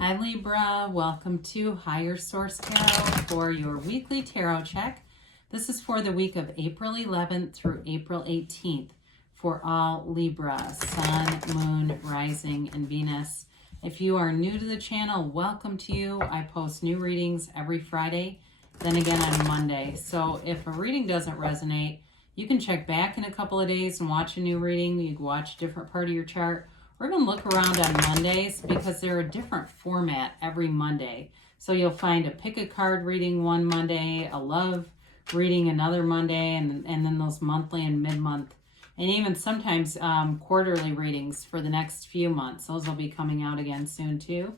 Hi Libra, welcome to Higher Source Tarot for your weekly tarot check. This is for the week of April 11th through April 18th for all Libra, Sun, Moon, Rising, and Venus. If you are new to the channel, welcome to you. I post new readings every Friday, then again on Monday. So if a reading doesn't resonate, you can check back in a couple of days and watch a new reading. You can watch a different part of your chart. We're going to look around on Mondays because they're a different format every Monday. So you'll find a pick a card reading one Monday, a love reading another Monday, and then those monthly and mid-month, and even sometimes quarterly readings for the next few months. Those will be coming out again soon too.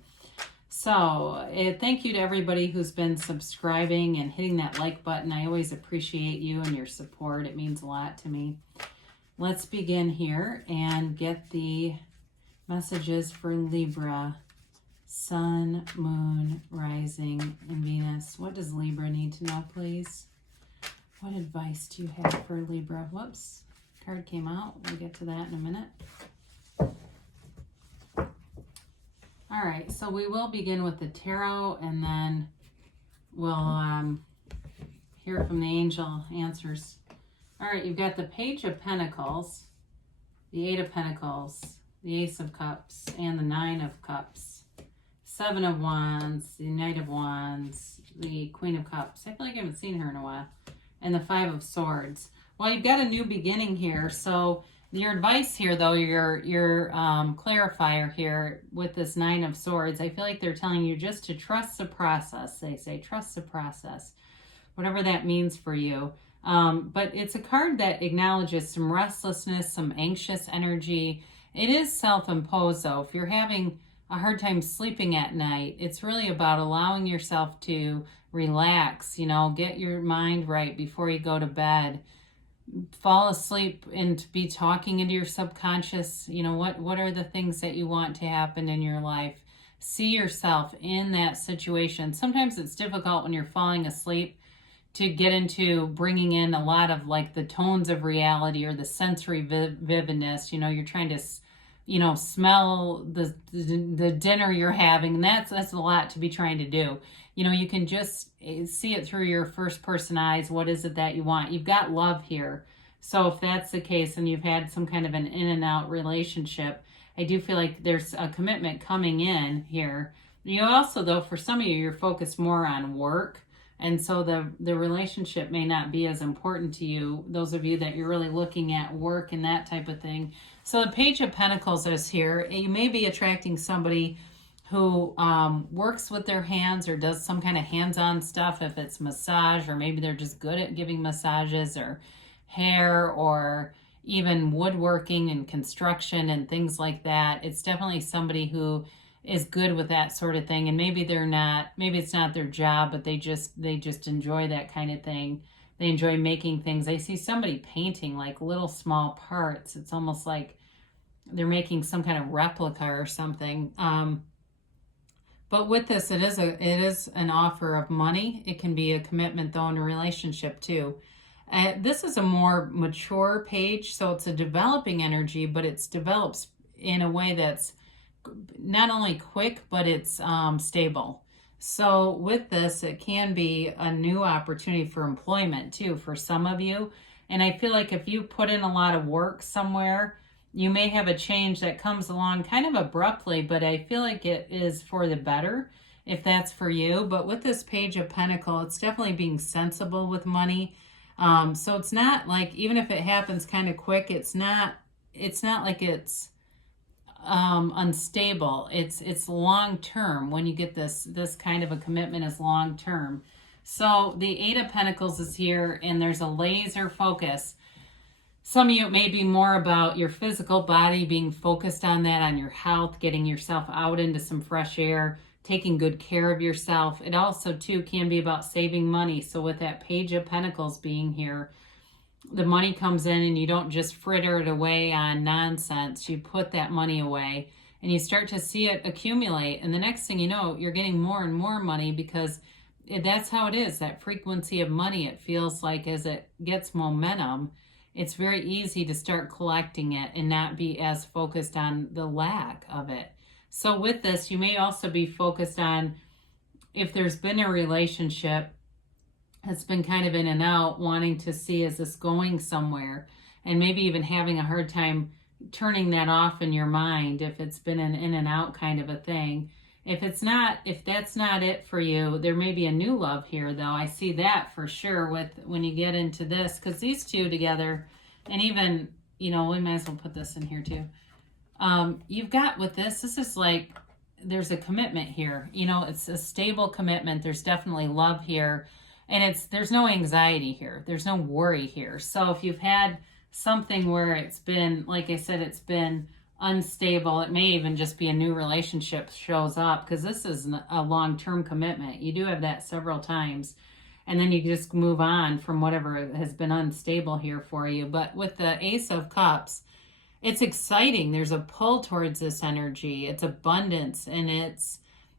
So thank you to everybody who's been subscribing and hitting that like button. I always appreciate you and your support. It means a lot to me. Let's begin here and get the messages for Libra, Sun, Moon, Rising, and Venus. What does Libra need to know, please? What advice do you have for Libra? Whoops, card came out. We'll get to that in a minute. All right, so we will begin with the tarot, and then we'll hear from the angel answers. All right, you've got the Page of Pentacles, the Eight of Pentacles, the Ace of Cups, and the Nine of Cups, Seven of Wands, the Knight of Wands, the Queen of Cups. I feel like I haven't seen her in a while. And the Five of Swords. Well, you've got a new beginning here. So your advice here, though, your clarifier here with this Nine of Swords, I feel like they're telling you just to trust the process. They say trust the process, whatever that means for you. But it's a card that acknowledges some restlessness, some anxious energy. It is self-imposed, though. If you're having a hard time sleeping at night, it's really about allowing yourself to relax, get your mind right before you go to bed. Fall asleep and be talking into your subconscious. What are the things that you want to happen in your life? See yourself in that situation. Sometimes it's difficult when you're falling asleep to get into bringing in a lot of like the tones of reality or the sensory vividness. You're trying to, smell the dinner you're having, and that's a lot to be trying to do. You can just see it through your first person eyes. What is it that you want? You've got love here. So if that's the case and you've had some kind of an in and out relationship, I do feel like there's a commitment coming in here. You also, though, for some of you, you're focused more on work. And so the relationship may not be as important to you, those of you that you're really looking at work and that type of thing. So the Page of Pentacles is here. You may be attracting somebody who works with their hands or does some kind of hands-on stuff, if it's massage, or maybe they're just good at giving massages, or hair, or even woodworking and construction and things like that. It's definitely somebody who is good with that sort of thing, and maybe it's not their job, but they just enjoy that kind of thing. They enjoy making things. I see somebody painting like little small parts. It's almost like they're making some kind of replica or something. But with this, it is an offer of money. It can be a commitment, though, in a relationship too. This is a more mature page, so it's a developing energy, but it develops in a way that's not only quick, but it's stable. So with this, it can be a new opportunity for employment too for some of you. And I feel like if you put in a lot of work somewhere, you may have a change that comes along kind of abruptly, but I feel like it is for the better if that's for you. But with this Page of Pentacles, it's definitely being sensible with money. So it's not like, even if it happens kind of quick, it's not like it's unstable. It's long term. When you get this kind of a commitment is long term. So the Eight of Pentacles is here, and there's a laser focus. Some of you, it may be more about your physical body, being focused on that, on your health, getting yourself out into some fresh air, taking good care of yourself. It also too can be about saving money. So with that Page of Pentacles being here, the money comes in and you don't just fritter it away on nonsense. You put that money away and you start to see it accumulate. And the next thing you know, you're getting more and more money, because that's how it is, that frequency of money. It feels like as it gets momentum, it's very easy to start collecting it and not be as focused on the lack of it. So with this, you may also be focused on if there's been a relationship that's been kind of in and out, wanting to see, is this going somewhere? And maybe even having a hard time turning that off in your mind if it's been an in and out kind of a thing. If that's not it for you, there may be a new love here, though. I see that for sure with when you get into this, because these two together, and even, we might as well put this in here too. You've got with this is like, there's a commitment here. It's a stable commitment. There's definitely love here. And there's no anxiety here. There's no worry here. So if you've had something where it's been, like I said, it's been unstable, it may even just be a new relationship shows up, because this is a long-term commitment. You do have that several times. And then you just move on from whatever has been unstable here for you. But with the Ace of Cups, it's exciting. There's a pull towards this energy. It's abundance, and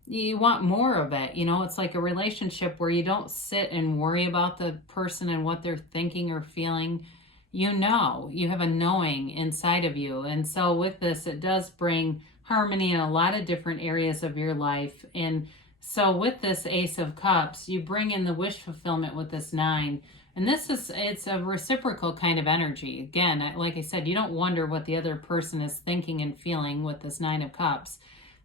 you want more of it. It's like a relationship where you don't sit and worry about the person and what they're thinking or feeling. You have a knowing inside of you. And so with this, it does bring harmony in a lot of different areas of your life. And so with this Ace of Cups, you bring in the wish fulfillment with this 9. And it's a reciprocal kind of energy. Again, like I said, you don't wonder what the other person is thinking and feeling with this 9 of Cups.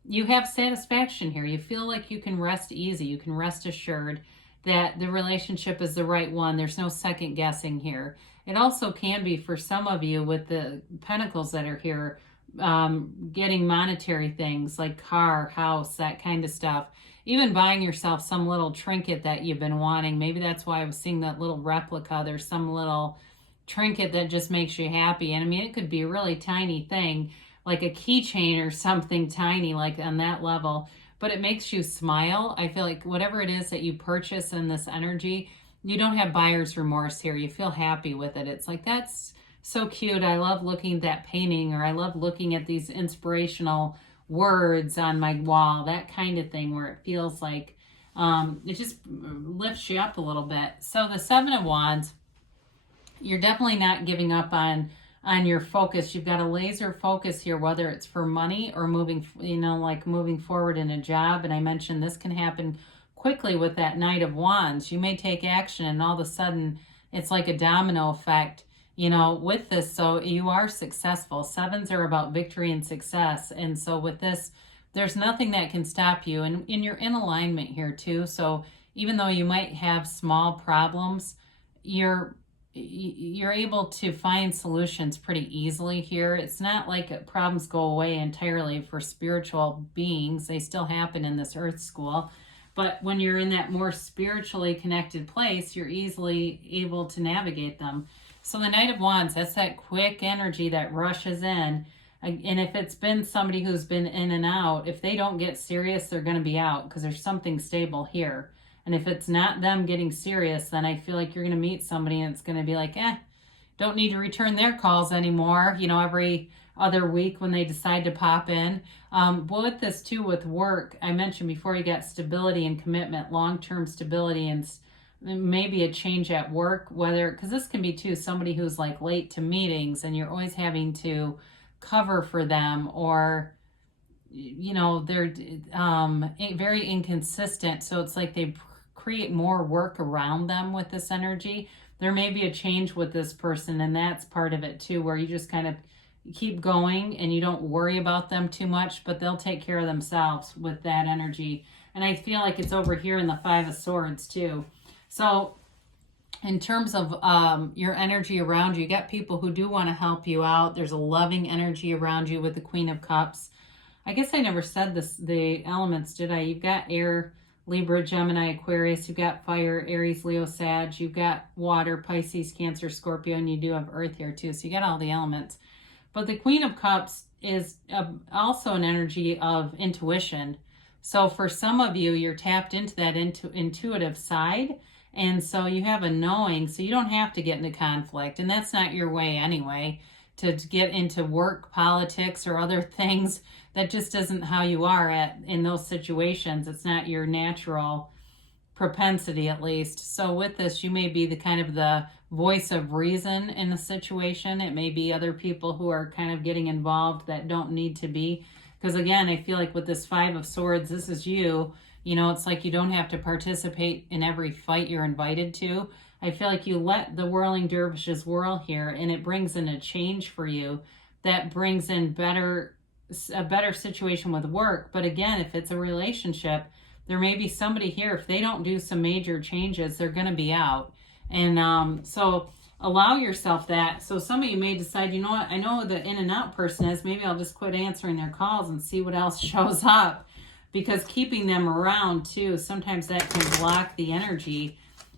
You have satisfaction here. You feel like you can rest easy. You can rest assured that the relationship is the right one. There's no second guessing here. It also can be for some of you with the Pentacles that are here, getting monetary things like car, house, that kind of stuff. Even buying yourself some little trinket that you've been wanting. Maybe that's why I was seeing that little replica. There's some little trinket that just makes you happy. And I mean, it could be a really tiny thing, like a keychain or something tiny, like on that level. But it makes you smile. I feel like whatever it is that you purchase in this energy, you don't have buyer's remorse here. You feel happy with it. It's like, that's so cute. I love looking at that painting, or I love looking at these inspirational words on my wall, that kind of thing, where it feels like it just lifts you up a little bit. So the 7 of Wands, you're definitely not giving up on your focus. You've got a laser focus here, whether it's for money or moving forward in a job. And I mentioned this can happen quickly with that Knight of Wands. You may take action and all of a sudden it's like a domino effect, with this. So you are successful. 7s are about victory and success. And so with this, there's nothing that can stop you. And you're in alignment here too. So even though you might have small problems, you're able to find solutions pretty easily here. It's not like problems go away entirely for spiritual beings. They still happen in this earth school. But when you're in that more spiritually connected place, you're easily able to navigate them. So the Knight of Wands, that's that quick energy that rushes in. And if it's been somebody who's been in and out, if they don't get serious, they're going to be out, because there's something stable here. And if it's not them getting serious, then I feel like you're going to meet somebody and it's going to be like, don't need to return their calls anymore, every other week when they decide to pop in. But with this too, with work, I mentioned before, you got stability and commitment, long-term stability, and maybe a change at work, because this can be too somebody who's like late to meetings and you're always having to cover for them, or they're very inconsistent, so it's like they create more work around them with this energy. There may be a change with this person, and that's part of it too, where you just kind of keep going and you don't worry about them too much, but they'll take care of themselves with that energy. And I feel like it's over here in the 5 of Swords too. So in terms of your energy around you, you got people who do want to help you out. There's a loving energy around you with the Queen of Cups. I guess I never said the elements, did I? You've got air, Libra, Gemini, Aquarius. You've got fire, Aries, Leo, Sag. You've got water, Pisces, Cancer, Scorpio, and you do have earth here too. So you got all the elements. But the Queen of Cups is also an energy of intuition. So for some of you, you're tapped into that intuitive side. And so you have a knowing, so you don't have to get into conflict. And that's not your way anyway, to get into work, politics, or other things. That just isn't how you are in those situations. It's not your natural propensity, at least. So with this, you may be the kind of the voice of reason in the situation. It may be other people who are kind of getting involved that don't need to be. Because again, I feel like with this Five of Swords, this is you. You know, it's like you don't have to participate in every fight you're invited to. I feel like you let the whirling dervishes whirl here, and it brings in a change for you that brings in a better situation with work. But again, if it's a relationship, there may be somebody here, if they don't do some major changes, they're going to be out. And so allow yourself that. So some of you may decide, you know what, I know who the in and out person is. Maybe I'll just quit answering their calls and see what else shows up. Because keeping them around too, sometimes that can block the energy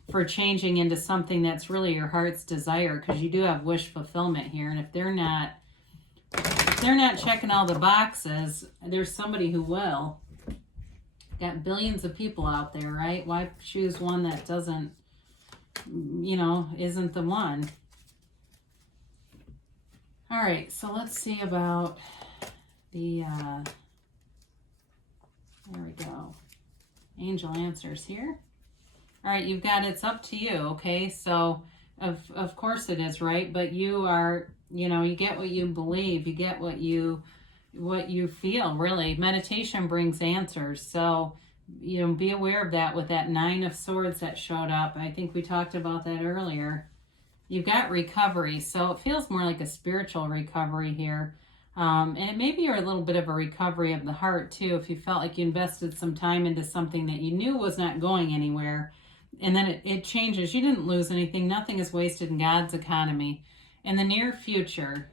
for changing into something that's really your heart's desire. Because you do have wish fulfillment here. And if they're not checking all the boxes, there's somebody who will. Got billions of people out there, right? Why choose one that doesn't, you know, isn't the one? All right, so let's see about the, there we go. Angel answers here. All right, you've got it's up to you, okay? So, of course it is, right? But you are, you know, you get what you believe. You get what you feel, really. Meditation brings answers. So, you know, be aware of that with that Nine of Swords that showed up. I think we talked about that earlier. You've got recovery. So it feels more like a spiritual recovery here. And it may be a little bit of a recovery of the heart, too, if you felt like you invested some time into something that you knew was not going anywhere. And then it changes. You didn't lose anything. Nothing is wasted in God's economy. In the near future,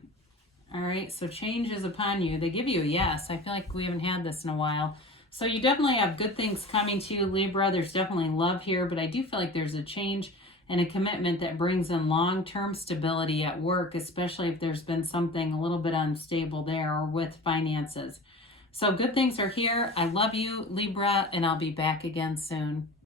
all right, so change is upon you. They give you a yes. I feel like we haven't had this in a while. So you definitely have good things coming to you, Libra. There's definitely love here, but I do feel like there's a change and a commitment that brings in long-term stability at work, especially if there's been something a little bit unstable there or with finances. So good things are here. I love you, Libra, and I'll be back again soon.